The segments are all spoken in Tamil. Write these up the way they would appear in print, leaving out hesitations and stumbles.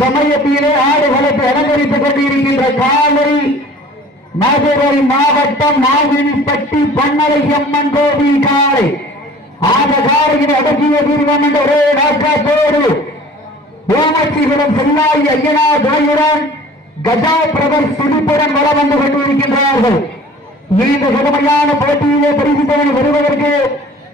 சமயத்திலே ஆடுகளுக்கு அலங்கரித்துக் கொண்டிருக்கின்ற காலை மதுரை மாவட்டம் நாவினிப்பட்டி பண்ணலையம்மன் கோவில் காலை. அந்த காலையில் அடக்கிய தீர்வம் என்ற ஒரே நோக்கத்தோடு பூமச்சிபுரம் செல்லாய் ஐயனா துணையுடன் கஜா பிரதர்ஸ் துடிப்புடன் வளம் வந்து கொண்டிருக்கின்றார்கள். இந்த கடுமையான போட்டியிலே பரிசுத்தவனை வருவதற்கு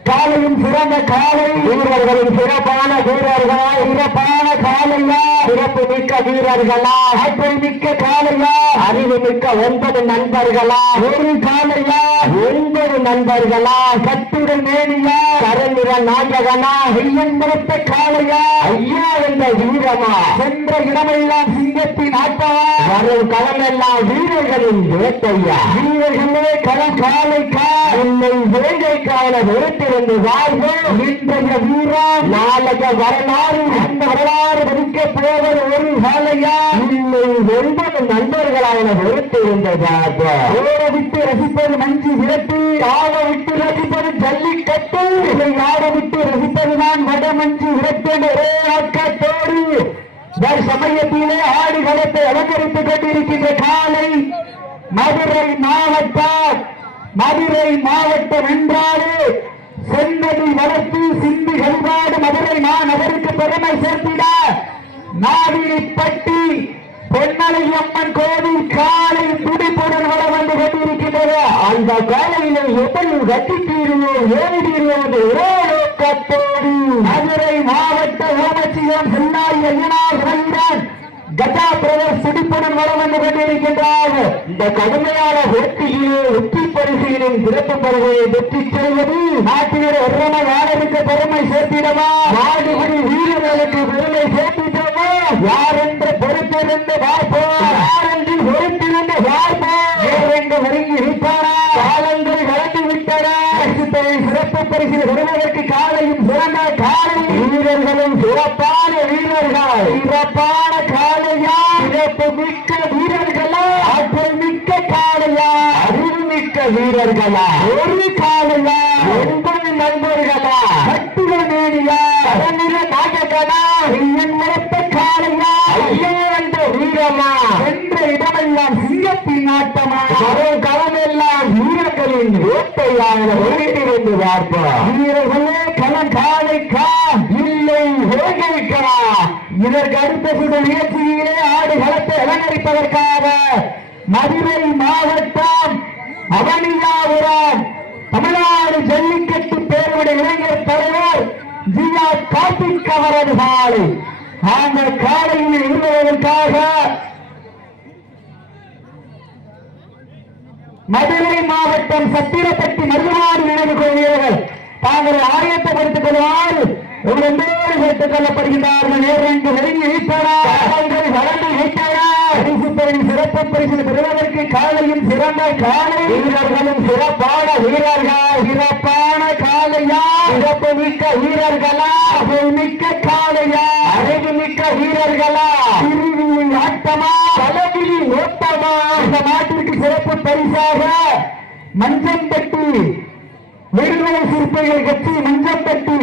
காலையும் சிறந்த காலை வீரர்களின் சிறப்பான வீரர்களா, சிறப்பான காலையா, சிறப்பு மிக்க வீரர்களா, ஆற்றல் மிக்க காலையா, அறிவு மிக்க 9 நண்பர்களா, ஒரு காலையா 9 நண்பர்களா, கட்டுடன் மேனியா, கரநிற நாயகனா, ஐயன் மரத்த காலையா, ஐயா என்ற வீரமா, சென்ற இடமெல்லாம் சிங்கத்தின் ஆட்டமா, வரும் களமெல்லாம் வீரர்களின் வேட்டையா, வீரர்களே களம் காலைக்கா உன்னை வேங்கைக்கான வெறுத்து வந்து வாழ்வோம். இன்றைய வீரா நாளைய வரலாறு, அந்த வரலாறு படிக்க போவது ஒரு காலையா, இல்லை 9 நண்பர்களான வெறுத்து இருந்ததாக ஓட விட்டு ரசிப்பது மஞ்சு விரட்டு, ஆட விட்டு ரசிப்பது ஜல்லிக்கட்டு, இதை ஆட விட்டு ரசிப்பதுதான் வட மஞ்சு விரட்டு ஒரே ஆட்டத்தோடு சமயத்திலே ஆடுகளத்தை அலங்கரித்துக் கொண்டிருக்கின்ற காலை மதுரை மாவட்டம் என்றாலே சென்னதி வளர்த்து சிந்தி கல்வாடு மதுரை மாநகருக்கு பெருமை சேர்த்திட நாவினிப்பட்டி பொன்னலையம்மன் கோவில் காலை துடிப்புடன் வளம் வந்து கொண்டிருக்கின்றது. அந்த காலையிலே எப்படி கட்டி தீருவோம் ஏறி தீருவோம் என்று ஒரே நோக்கத்தோடு மதுரை மாவட்ட ஓமச்சியம் சென்னாய் ஐயனார் கஜா பிரதர்ஸ் துடிப்புடன் வளம் வந்து கொண்டிருக்கின்றார். இந்த கடுமையான போட்டியிலே வெற்றி பரிசீலின் சிறப்பு பருவத்தை வெற்றி செய்வது நாட்டினர் ஒருமை ஆடலுக்கு பெருமை சேர்த்திடவா, நாடுபடி வீரர்களுக்கு பெருமை சேர்த்திடவா, யார் என்று பொறுத்திருந்து பார்ப்போம், யார் என்று பொறுத்திருந்து பார்ப்போம். என்று நெருங்கி இருப்பாரா, காலங்கள் வளர்ந்து விட்டன. சிறப்பு பரிசில் வருவதற்கு காலையும் சிறந்த காலை வீரர்களும் சிறப்பான வீரர்கள், சிறப்பான காலையா, சிறப்பு மிக்க வீரர்களா, ஆற்றல் மிக்க காலையா, அறிவு மிக்க வீரர்களா, ஒரு காலையா 9 நண்பர்களா, கட்டுக மேடியா, கடனில நாயகனா, ஐயன் மரத்த காலையா, ஐயா என்ற வீரமா, என்ற இடமெல்லாம் சிங்கத்தின் ஆட்டமா, களமெல்லாம் வீரர்களின் வேட்டையாக ஒருங்கிருந்து பார்ப்போம். வீரர்களே களம் காலைக்கா இல்லை வேகைக்கா. இதற்கு அடுத்த சில நிகழ்ச்சியிலே ஆடுகளத்தை அலங்கரிப்பதற்காக மதுரை மாவட்டம் அவனியாபுரம் தமிழ்நாடு ஜல்லிக்கட்டு பேருடைய இளைஞர் தலைவர் ஜியா கார்த்திக் அவரது காலை அந்த காலையில் இருந்ததற்காக மதுரை மாவட்டம் சத்திரப்பட்டி மருதுமாறு நினைவு கொள்வீர்கள் தாங்கள் ஆயத்தப்படுத்திக் கொள்வார் உங்களோடு சேர்த்துக் கொள்ளப்படுகின்றார்கள். நேரங்கு நெருங்கி வைத்தார்கள் வளர்ந்து வைத்தார்கள். சிறப்பு பரிசு பெறுவதற்கு காலையும் சிறந்த காலை வீரர்களும் சிறப்பான வீரர்கள், சிறப்பான காலையா, சிறப்பு மிக்க வீரர்களா, மிக்க காலையா, அறிவு மிக்க வீரர்களா, திருவிழி ஆட்டமா, பலவிழி ஓட்டமா. இந்த நாட்டிற்கு சிறப்பு பரிசாக மஞ்சம்பட்டி விடுதலை சிறுத்தைகள் கட்சி மஞ்சம்பட்டி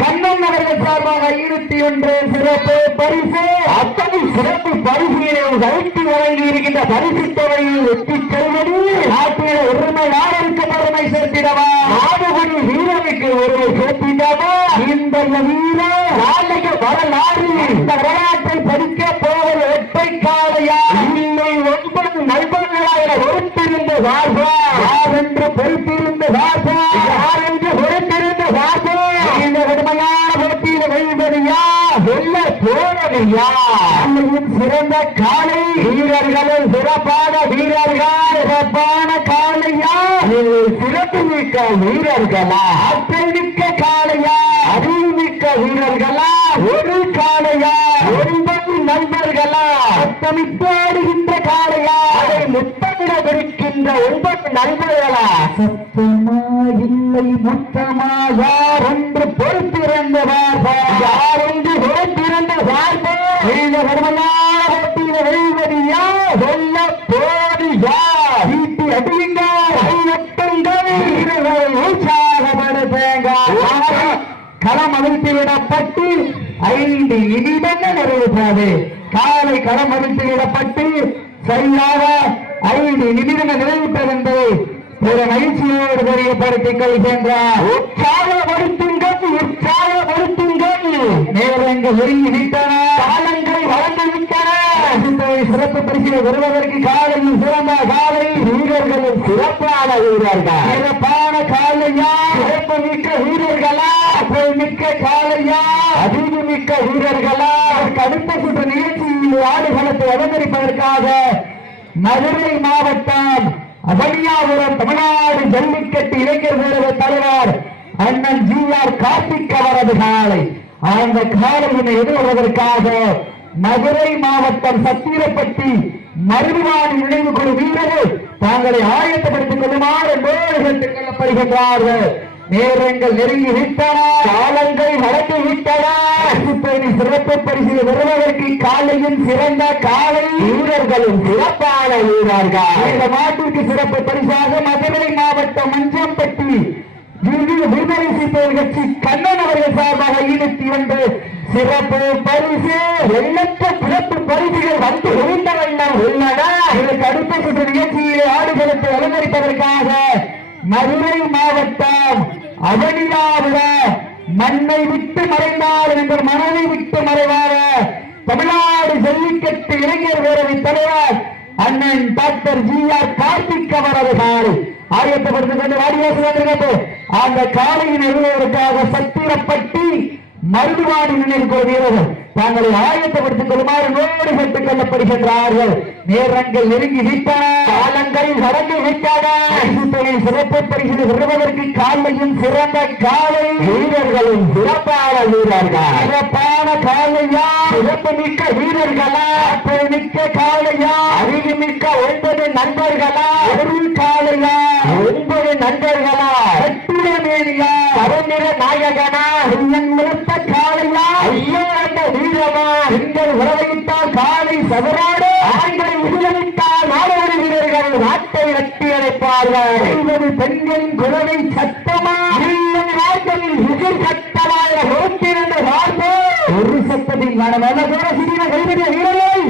கண்ணன் அவர்கள் சார்பாக 21 சிறப்பு பரிசு, அத்தனை சிறப்பு பரிசுகளை வைத்து வழங்கி இருக்கின்ற பரிசு தொகையில் வெற்றி செல்வது நாட்டில் ஒருமை நாடலுக்கு பெருமை சேர்த்திடவா, நாடுபடி வீரனுக்கு ஒருமை சேர்த்திடவா. இந்த வீரர் நாளைக்கு வரலாறு இந்த வரலாற்றை படிக்க போவது ஒற்றை காலையா, இல்லை 9 நண்பர்களாக பொறுத்திருந்து வார்பா, யார் என்று பொறுத்திருந்து வார்பா, யார் என்று பொறுத்திருந்து வார்பா. இந்த கடுமையான போட்டியில் வெல்வதையா வெல்ல போவதையா, சிறந்த காலை வீரர்களும் சிறப்பான வீரர்கள், சிறப்பான காலையா, சிறப்பு மிக்க வீரர்களா, ஆற்றல் மிக்க காலையா, அறிவு மிக்க வீரர்களா, ஒரு காலையா 9 நண்பர்களா, சத்தமிட்டு ஆடுகின்ற காலையா, அதை முத்தமிட விடுக்கின்ற 9 நண்பர்களா, சத்தமா இல்லை முத்தமா, யார் என்று பொறுத்திருந்த வார்பா, யார் என்று பொறுத்திருந்த வார்பா. இந்த கடுமையான போட்டியில் வெல்வது யார், வெல்ல போது யார், வீட்டு அடியுங்க கையெட்டுங்கள், வீரர்களை உற்சாகப்படுத்துங்க. களம் அவிழ்த்து விடப்பட்டு 5 நிமிடங்கள் நிறைவுற்றது. காலை களம் மதிப்பிடப்பட்டு சரியாக 5 நிமிடங்கள் நிறைவுற்றது என்பதை ஒரு மகிழ்ச்சியோடு தெரியப்படுத்திக் கொள்கின்றார். நேரங்கள் நெருங்கி விட்டன, காலங்கள் வளர்ந்து விட்டன. சிறப்பு பரிசிலை வருவதற்கு காலையில் சிறந்த காலை வீரர்களும் சிறப்பான வீரர்கள். சிறப்பான காலையா, சிறப்பு மிக்க வீரர்களா, மிக்க காலையா, அறிவு மிக்க வீரர்களா. அடுத்த சுற்று நிகழ்ச்சியில் ஆடுகளத்தை அலங்கரிப்பதற்காக மதுரை மாவட்டம் அவனியாபுரம் தமிழ்நாடு ஜல்லிக்கட்டு இளைஞர் பேரவை தலைவர் அண்ணன் GR கார்த்திக் அவரது காலை. அந்த காலையினை எதிர்வதற்காக மதுரை மாவட்டம் சத்திரப்பட்டி மருதுவாணி நினைவு குழு வீரர்கள் தாங்களை ஆயத்தப்படுத்திக் கொள்ளுமாறு கேட்டுக் கொள்ளப்படுகின்றார்கள். நேரங்கள் நெருங்கி விட்டன, காலங்கள் வளர்ந்து விட்டன. சிறப்பு பரிசு வருவதற்கு காலையும் சிறந்த காலை வீரர்களும் சிறப்பான வீரர்கள். இந்த மாட்டிற்கு சிறப்பு பரிசாக மதுரை மாவட்டம் மஞ்சம்பட்டி கட்சி கண்ணன் அவர்கள் சார்பாக 22 சிறப்பு பரிசு. எண்ணற்ற சிறப்பு பரிசுகள் வந்து குவிந்தவண்ணம் உள்ளன. இதற்கு அடுத்த சுற்று நிகழ்ச்சியிலே ஆடுகளத்தை அலங்கரிப்பதற்காக மதுரை மாவட்டம் அவனியாபுரம் மண்ணை விட்டு மறைந்தார் என்று மனதை விட்டு மறைவார தமிழ்நாடு ஜல்லிக்கட்டு இளைஞர் பேரவை தலைவர் அண்ணன் டாக்டர் GR கார்த்திக் அவரது காலை ஆயத்தப்படுத்திக் கொண்டு வாடிவாசல் அந்த காலையின் எதிர்வதற்காக சத்திரப்பட்டி மருதுவாணி நினைவு வீரர்கள் தாங்களை ஆயத்தப்படுத்திக் கொள்ளுமாறு நோடு பெற்றுக் கொள்ளப்படுகின்றார்கள். நேரங்கள் நெருங்கி விட்டன, காலங்கள் கடந்து விட்டன. சிறப்பு பரிசு வருவதற்கு காலையும் சிறந்த காலை வீரர்களும் சிறப்பான வீரர்கள். சிறப்பான காலையா, சிறப்பு மிக்க வீரர்களா, மிக்க காலையா, அறிவு மிக்க 9 நண்பர்களா, ஒரு காலையா 9 நண்பர்களா, கட்டுடமேனியா, கருநிற நாயகனா, முழுத்த காலையா, ஐயோ வீரமா, எங்கள் உறவையிட்டால் காலை சவராடு, ஆண்களை விடுதலிட்டால் நாடோடி வீரர்கள் நாட்டை வெட்டி அடைப்பார்கள். பெண்களின் குரலை சத்தமா, நாட்களில் உயிர் சத்தமாக நோக்கியிருந்த வார்த்தை ஒரு சத்தத்தில் மனமல்ல சிறிய கைவிட வீரரை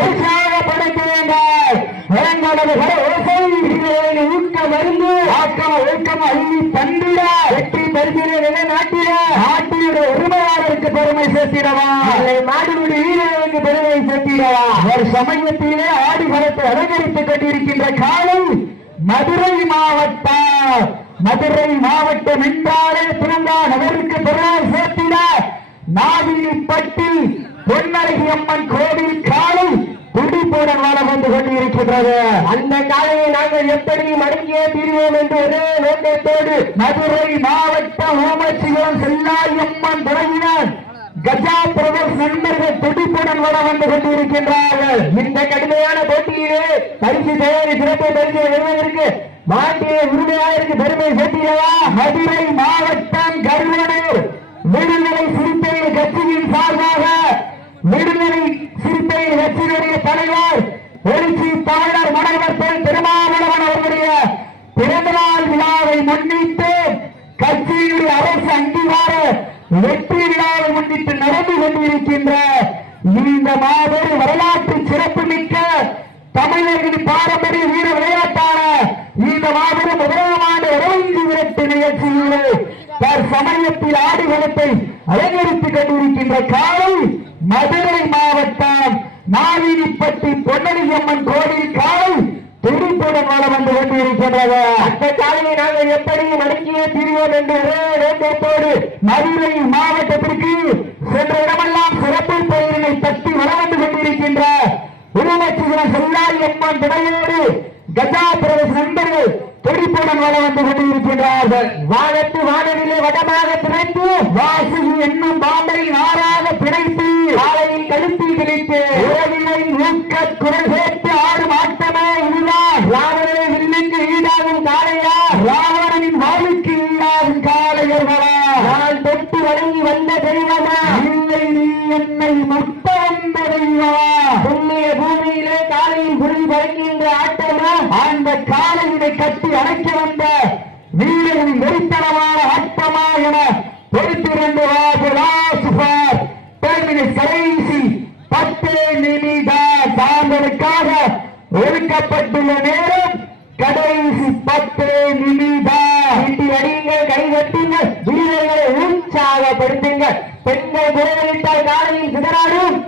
உற்சாகப்படுத்துவீர்கள். ஊக்கம் அருந்து ஆக்கம் ஊக்கம் அள்ளி தந்திட வெற்றி பரிசினை நிலைநாட்டிட நாட்டினுடைய உரிமையாளருக்கு பெருமை சேர்த்திடவா, நாட்டினுடைய வீரர்களுக்கு பெருமை சேர்த்திடவா. ஒரு சமயத்திலே ஆடுகளத்தை அலங்கரித்துக் கொண்டிருக்கின்ற காலை மதுரை மாவட்டம் என்றாலே திருந்தா நகருக்கு பெருமை சேர்த்திட நாவிலிப்பட்டி பொன்னழகி அம்மன் கோவில் காலை துடிப்புடன் வளம் வந்து கொண்டிருக்கின்றது. அந்த காலையை நாங்கள் எப்படி மடங்கியே தீர்வோம் என்று ஒரே நோக்கத்தோடு மதுரை மாவட்டம் ஓமச்சிவம் செல்லாயம்மன் துறையினர் கஜா பிரதர்ஸ் நண்பர்கள் துடிப்புடன் வளம் வந்து கொண்டிருக்கின்றார்கள். இந்த கடுமையான போட்டியிலே பரிசு தயாரி சிறப்பு பரிசு வருவதற்கு மாட்டிய உரிமையாளருக்கு பெருமை சேர்த்திடவா. மதுரை மாவட்டம் கருவனூர் விடுதலை சிறுத்தைகள் கட்சியின் சார்பாக விடுதலை சிறுத்தைகள் கட்சியினுடைய தலைவர் எழுச்சி தமிழர் மாணவர் திருமாவளவன் அவர்களுடைய பிறந்தநாள் விழாவை முன்னிட்டு கட்சியினுடைய அரசு அங்கீகார வெற்றி விழாவை முன்னிட்டு நடந்து கொண்டிருக்கின்ற இந்த மாபெரும் வரலாற்று சிறப்பு மிக்க தமிழர்களின் பாரம்பரிய வீர விளையாட்டான இந்த மாபெரும் முதலாம் ஆண்டு அரவிந்தி விரட்டு நிகழ்ச்சியிலே சமயத்தில் ஆடுகளத்தை அலங்கரித்துக் கொண்டிருக்கின்ற காலை மதுரை மாவட்டம் நாவினிப்பட்டி பொன்னடியம்மன் கோவில் காலை துடிப்புடன் வளம் வந்து கொண்டிருக்கின்றது. அந்த காலையை நாங்கள் எப்படி மடக்கியே தீர்வோம் என்று நோக்கத்தோடு மதுரை மாவட்டத்திற்கு சென்ற இடமெல்லாம் சிறப்பு பெயரினை தட்டி வளம் வந்து கொண்டிருக்கின்ற உருவச்சிவன் செல்லாயம்மன் துணையோடு கஜா பிரதேச நண்பர்கள் துடிப்புடன் வளம் வந்து கொண்டிருக்கின்றார்கள். வானத்து வானவிலே வடமாக பிணைத்து வாசு என்னும் பாம்பை நாராக பிணைத்து காலையில் கழுத்தில் பிடித்து உறவினை ஊக்க குரல் சேர்த்து ஆடும் ஆட்டமே இதுதான். ராவணனை வில்லுக்கு ஈடாகும் காளையா, ராவணனின் வாழுக்கு ஈடாகும் காளையர்களா, நான் தொட்டு வழங்கி வந்த தெய்வமா, இல்லை நீ என்னை முட்ட வந்த தெய்வமா, புண்ணிய பூமியிலே காலையில் குருவி வழங்குகின்ற ஆட்டமா, அந்த காலையினை கட்டி அணைக்க வந்த வீரர்களின் வெறித்தனமான ஆட்டமா என பொறுத்திருந்து காலையில் கடைசி 10 நிமிட சாம்பலுக்காக ஒதுக்கப்பட்டுள்ள நேரம் கடைசி 10 நிமிடம். அடியுங்கள், கைகட்டுங்கள், வீரர்களை உற்சாகப்படுத்துங்கள். பெண்கள் குரலிட்டால் காலையில் சிதறாடும்,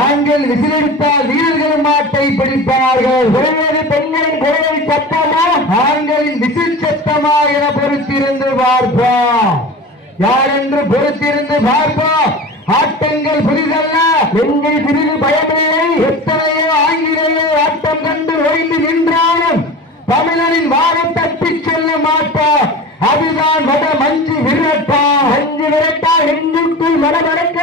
ஆண்கள் விசிலெடுத்தால் வீரர்கள் மாட்டை பிடிப்பார்கள். பெண்களின் குரலில் சத்தமா ஆண்களின் விசில் சத்தமா என பொறுத்திருந்து பார்ப்போம். யார் என்று பொறுத்திருந்து பார்ப்போம். ஆட்டங்கள் புரிதல்ல, எங்கள் சிறிது பயமில்லை. எத்தனையோ ஆங்கிலேய ஆட்டம் கண்டு ஓய்ந்து நின்றாலும் தமிழனின் வாரம் தப்பிச் செல்ல மாட்டோம். அதுதான் வட மஞ்சு விரட்டா. மஞ்சு விரட்டா நெஞ்சுக்குள் மனமடக்க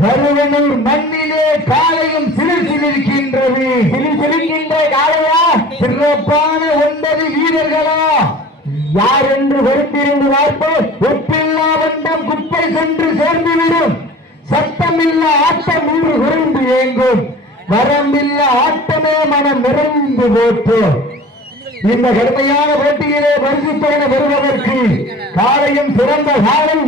கருவனூர் மண்ணிலே காலையும் சிலிர்க்கின்றது. சிலிர்க்கின்ற காலையா, சிறப்பான 9 வீரர்களா? யார் என்று பொறுத்திருந்து பார்ப்போம். ஒப்பில்லா வண்டம் குப்பை சென்று சேர்ந்துவிடும். சத்தமில்லா ஆட்டம் ஊறு குறைந்து ஏங்கும். வரம்பில்லா ஆட்டமே மனம் நிறைந்து போற்றும். இந்த கடுமையான போட்டியிலே பரிசுத்தோடு வருவதற்கு காலையும் சிறந்த காலை,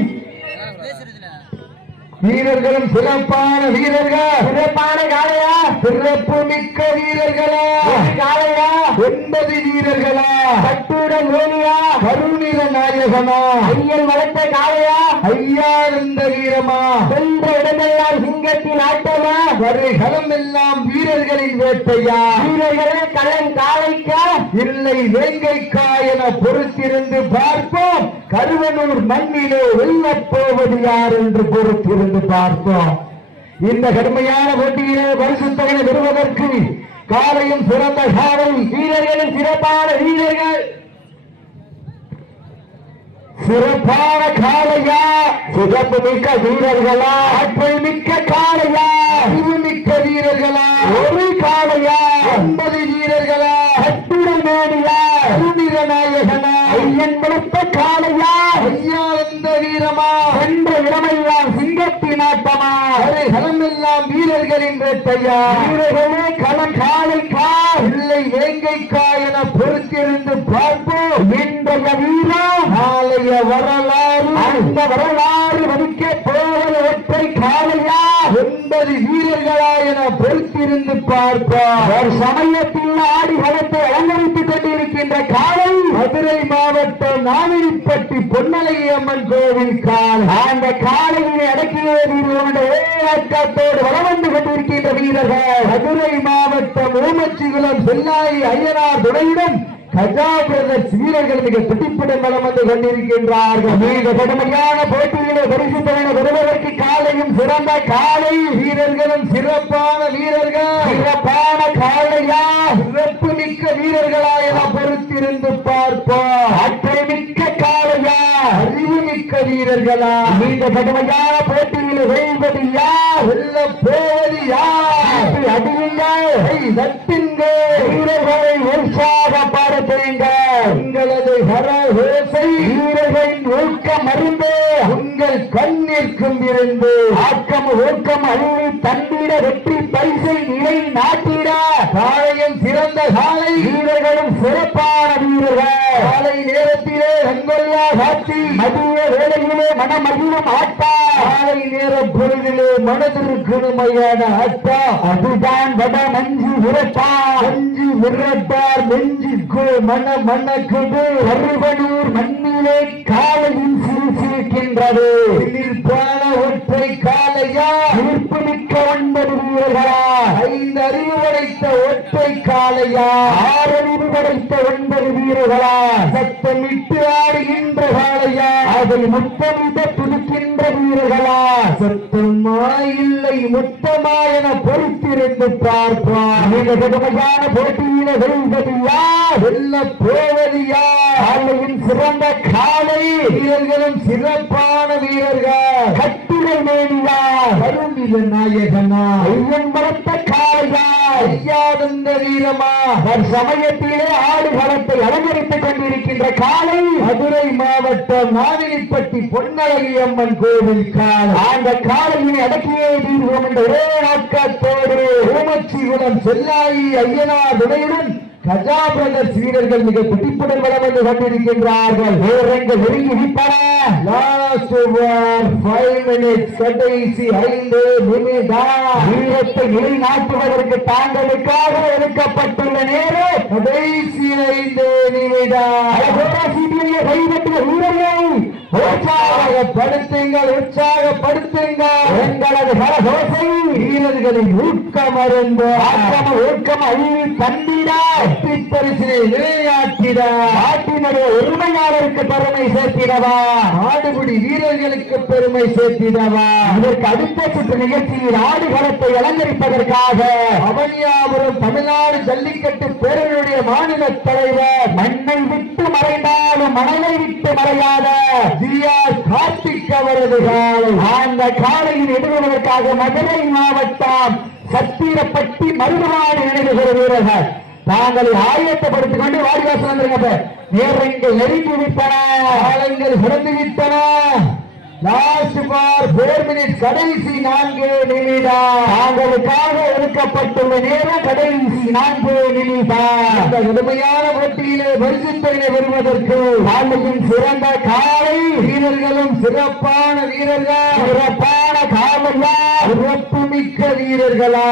வீரர்களும் சிறப்பான வீரர்கள். சிறப்பான காலையா, சிறப்பு மிக்க வீரர்களா? காலையா 9 வீரர்களா? கட்டுடன் வேலியா, கருநில நாயகமா? ஐயன் வளர்த்த காலையா, ஐயா இருந்த வீரமா? சென்ற இடமெல்லாம் சிங்கத்தின் ஆட்டமா? வருகளம் எல்லாம் வீரர்களின் வேட்டையா? வீரர்களே களம் காலைக்கா இல்லை வேங்கைக்கா என பொறுத்திருந்து பார்ப்போம். கருவனூர் மண்ணிலே வெல்லப் போவது யார் என்று பொறுத்திருந்து பார்ப்போம். இந்த கடுமையான போட்டியிலே பரிசுத்தவனை பெறுவதற்கு காலையும் சிறந்த காலை, வீரர்களும் சிறப்பான வீரர்கள். சிறப்பான காலையா, சிறப்பு மிக்க வீரர்களா? ஆற்றல் மிக்க காலையா, அறிவு மிக்க வீரர்களா? ஒரு காலையா, 9 வீரர்களா? கட்டுடன் மேடியா, கருநிற நாயகனா? ஐயன் வளர்த்த காலையா, ஐயா எந்த வீரமா? சென்ற இடமெல்லாம் சிங்கத்தின் ஆட்டமா? களமெல்லாம் வீரர்களின் வேட்டையா? வீரர்களே களம் காலைக்கா இல்லை வேங்கைக்கா என பொறுத்திருந்து பார்ப்போம். இன்றைய வீரம் நாளைய வரலாறு. அந்த வரலாறு வடிக்க போவது ஒற்றை காலையா 9 வீரர்களா என பொறுத்திருந்து பார்ப்போம். ஒரு சமயத்தில் ஆடி களத்தை அலங்கரித்துக் கொண்டிருக்கின்ற காலை மதுரை மாவட்டம் நாமினிப்பட்டி பொன்னலை அம்மன் கோவில் காலை. அந்த காலையை அடக்கிய வீரர்களோடு வளம் வந்து கொண்டிருக்கின்ற வீரர்கள் மதுரை மாவட்டம் ஊமச்சிகுளம் செல்லாயி ஐயனார் துணையிடம் கஜா பிரதர்ஸ் வீரர்கள் மிக துடிப்புடன் வளம் வந்து கொண்டிருக்கின்றார்கள். மிக கடுமையான போட்டியிலே பரிசு பெறுவதற்கு காலையும் சிறந்த காலை, வீரர்களும் சிறப்பான வீரர்கள். சிறப்பான காலையா, சிறப்பு மிக்க வீரர்களா என பொறுத்திருந்து பார்ப்போம். ஆற்றல் மிக்க காலையா, அறிவு மிக்க வீரர்களா? மிக கடுமையான போட்டியில் வெல்வது யார், வெல்ல போவது யார்? அடியுங்கள், தட்டுங்கள், வீரர்களை உற்சாகப்படுத்துங்கள். உங்களது கரகோசை வீரர்களின் ஊக்கம் அறிந்து உங்கள் கண்ணிற்கும் இருந்து ஆக்கம் ஊக்கம் அள்ளி தந்திட வெற்றி பரிசை நிலை நாட்டிட காலையும் சிறந்த காலை, வீரர்களும் சிறப்பான வீரர்கள். காலை நேரத்திலே ரங்கொல்லா காட்சி, மதிய வேளையிலே மனமகிழும் ஆட்டா, காலை நேர பொழுதிலே மனதிற்குமையான ஆட்டா, அதுதான் வட மஞ்சு விரட்டா. மஞ்சு விரட்டார் நெஞ்சுக்கு மன மணக்குது. கருவனூர் மண்ணிலே காலையில் சிரிக்கின்றது. நிற்பான ஒற்றை காலையா, நிற்பு மிக்க 9 வீரர்களா? 5 அறிவு படைத்த ஒற்றை காலையா, 6 அறிவு படைத்த 9 வீரர்களா? சத்தமிட்டு ஆடுகின்ற காலையா, அதை முத்தமிட துடிக்கின்ற வீரர்களா? சத்தமா இல்லை முத்தமா என பொறுத்திருந்து பார்ப்பார். மிக கடுமையான போட்டியில வெல்வது யார், வெல்ல போவது யார்? காலையின் சிறந்த காலை, வீரர்களும் சிறப்பான வீரர்கள். கட்டுரை மேடியா, கருநில நாயகனா? ஐயன் வளர்த்த காலையா, ஐயாதந்த வீரமா? சமயத்திலே ஆடு களத்தை அலங்கரித்துக் கொண்டிருக்கின்ற காலை மதுரை மாவட்டம் நாவினிப்பட்டி பொன்னழகி அம்மன் கோவில் காலை. அந்த காலையை அடக்கியே தீர்வோம் என்ற ஒரே நோக்கத்தோடு ஊமச்சிகுளம் செல்லாயி ஐயனார் துணையுடன் கஜா பிரதர்ஸ் வீரர்கள் மிக துடிப்புடன் வளம் வந்து கொண்டிருக்கின்றார்கள். வீரர்கள் நெருங்கி விட்டன. லாஸ்ட் ஓவர் 5 மினிட்ஸ், கடைசி 5 நிமிடம். வீரத்தை நிலைநாட்டுவதற்கு தாங்களுக்காக ஒதுக்கப்பட்டுள்ள நேரம் கடைசி 5 நிமிடம். கைதட்டுகிற வீரர்கள் உற்சாகப்படுத்துங்கள், உற்சாகப்படுத்துங்கள். எங்களது கரகோசை வீரர்களின் ஊக்கம் அருந்து ஊக்கம் அள்ளி தந்திட பரிசினை நிலையாட்டிட நாட்டினுடைய உரிமையாளருக்கு பெருமை சேர்த்திடவா, ஆடுபுடி வீரர்களுக்கு பெருமை சேர்த்திடவா. இதற்கு அடுத்த சுற்று நிகழ்ச்சியில் ஆடுகளத்தை அலங்கரிப்பதற்காக அவனியாபுரம் தமிழ்நாடு ஜல்லிக்கட்டு பேரவையுடைய மாநில தலைவர் மண்ணை விட்டு மறைந்தாலும் மணலை விட்டு மறையாத கார்த்திக் அவரது காலை. அந்த காலையில் எழுதுவதற்காக மதுரை மாவட்டம் சத்திரப்பட்டி மருதுவாடி நினைவுகிற வீரர்கள் தாங்களை ஆயத்தப்படுத்திக் கொண்டு வாடிவாசல் வந்திருக்க. நேரங்கள் நெருங்கி விட்டன, காலங்கள் சிறந்து விட்டன. லாஸ்ட் ஃபார் 4 மினிட்ஸ், கடைசி 4 நிமிடம். தாங்களுக்காக ஒதுக்கப்பட்டுள்ள நேரம் கடைசி 4 நிமிடம். இந்த கடுமையான போட்டியிலே பரிசுத்தனை பெறுவதற்கு காலையின் சிறந்த காலை வீரர்களும் சிறப்பான வீரர்கள், சிறப்பான காலையா, சிறப்பு மிக்க வீரர்களா,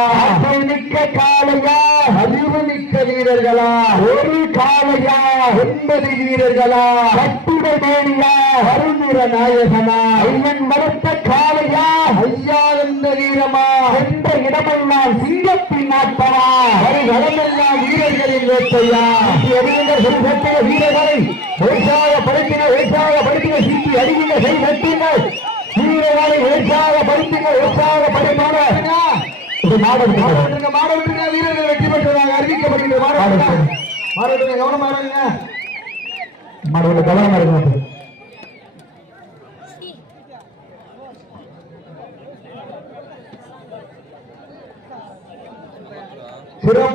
மிக்க காலையா, அறிவு மிக்க வீரர்களா, ஒரு காலையா 9 வீரர்களா, கட்டுட மேனியா, வருகிற நாயகனா, ஐயன் மறுத்த காலையா, ஐயா என்ற வீரமா, என்ற இடமெல்லாம் சிங்கத்தின் நாட்டமா, இடமெல்லாம் வீரர்களின் வேட்டையா. வீரர்களை உற்சாகப்படுத்தின சீட்டி அடிக்கின்ற செய்திகள் வீரர்களை உற்சாகப்படுத்தின மாணவர்கள் வீரர்கள் வெற்றி பெற்றதாக அறிவிக்கப்படுகின்ற மாணவர்கள் கவனமா இருங்க, மாணவர்கள் கவனமா இருக்க. சிறப்பு